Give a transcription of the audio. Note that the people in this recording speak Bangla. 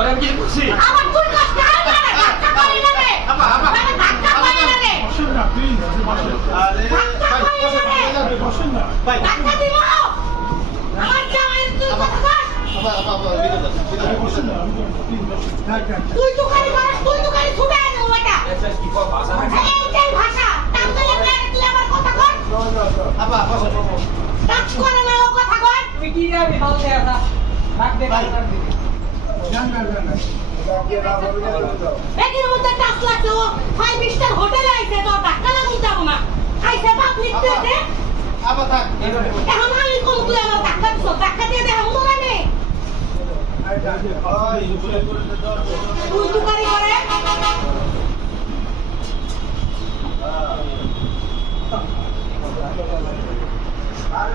তোরা আমি কিছু করছি আমার তুই কষ্ট হয় না রে ধাক্কা পারি না রে আপা আপা মানে ধাক্কা পারি না রে বসেন না প্লিজ বসেন আরে ধাক্কা পারি না রে বসেন না ভাই ধাক্কা দিব আমার জামাইয়ের তুই কথা কর আপা ভিতরে বসেন না আমি প্লিজ বসেন তুই দোকানি করিস তুই দোকানি ছুটে আয় না বেটা কি কর ভাষা এইটাই ভাষা তাম তো লাগে তুই আমার কথা কর আপা বসো টাচ করে না ও কথা কর তুই কি যাবি বলতে আসা রাখ দে রাখ দে একের মধ্যে টাচ লাগছে ও 5 স্টার হোটেলে আইছে তো ধাক্কা লাগুন যাব না আইছে পাবলিক প্লেসে আপা থাক এখন আমি কোন তুই আমার ধাক্কা দিছ ধাক্কা দিয়ে দেখাম তো মানে তুই দোকানি করে